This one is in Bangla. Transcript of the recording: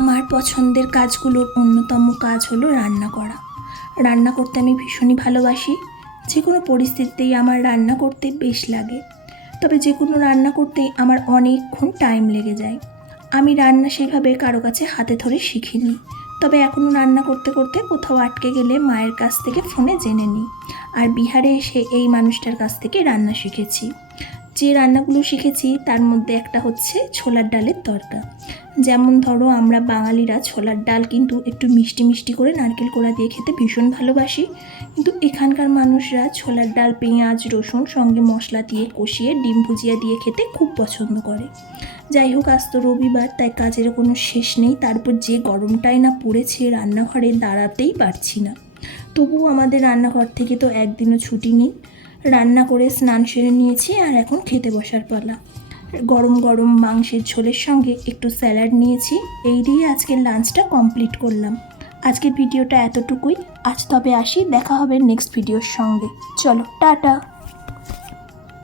আমার পছন্দের কাজগুলোর অন্যতম কাজ হলো রান্না করা। রান্না করতে আমি ভীষণই ভালোবাসি। যে কোনো পরিস্থিতিতেই আমার রান্না করতে বেশ লাগে। তবে যে কোনো রান্না করতেই আমার অনেকক্ষণ টাইম লেগে যায়। আমি রান্না সেভাবে কারো কাছে হাতে ধরে শিখিনি। তবে এখনও রান্না করতে করতে কোথাও আটকে গেলে মায়ের কাছ থেকে ফোনে জেনে নিই। আর বিহারে এসে এই মানুষটার কাছ থেকে রান্না শিখেছি। যে রান্নাগুলো শিখেছি তার মধ্যে একটা হচ্ছে ছোলার ডালের তরকা। যেমন ধরো, আমরা বাঙালিরা ছোলার ডাল কিন্তু একটু মিষ্টি মিষ্টি করে নারকেল কোড়া দিয়ে খেতে ভীষণ ভালোবাসি, কিন্তু এখানকার মানুষরা ছোলার ডাল পেঁয়াজ রসুন সঙ্গে মশলা দিয়ে কষিয়ে ডিম ভুজিয়া দিয়ে খেতে খুব পছন্দ করে। যাই হোক, আজ তো রবিবার, তাই কাজের কোনো শেষ নেই। তারপর যে গরমটাই না পড়েছে, রান্নাঘরে দাঁড়াতেই পারছি না। তবুও আমাদের রান্নাঘর থেকে তো একদিনও ছুটি নেই। রান্না করে স্নান সেরে নিয়েছি, আর এখন খেতে বসার পালা। গরম গরম মাংসের ঝোলের সঙ্গে একটু স্যালাড নিয়েছি। এই দিয়ে আজকের লাঞ্চটা কমপ্লিট করলাম। আজকের ভিডিওটা এতটুকুই। আজ তবে আসি, দেখা হবে নেক্সট ভিডিওর সঙ্গে। চলো, টাটা।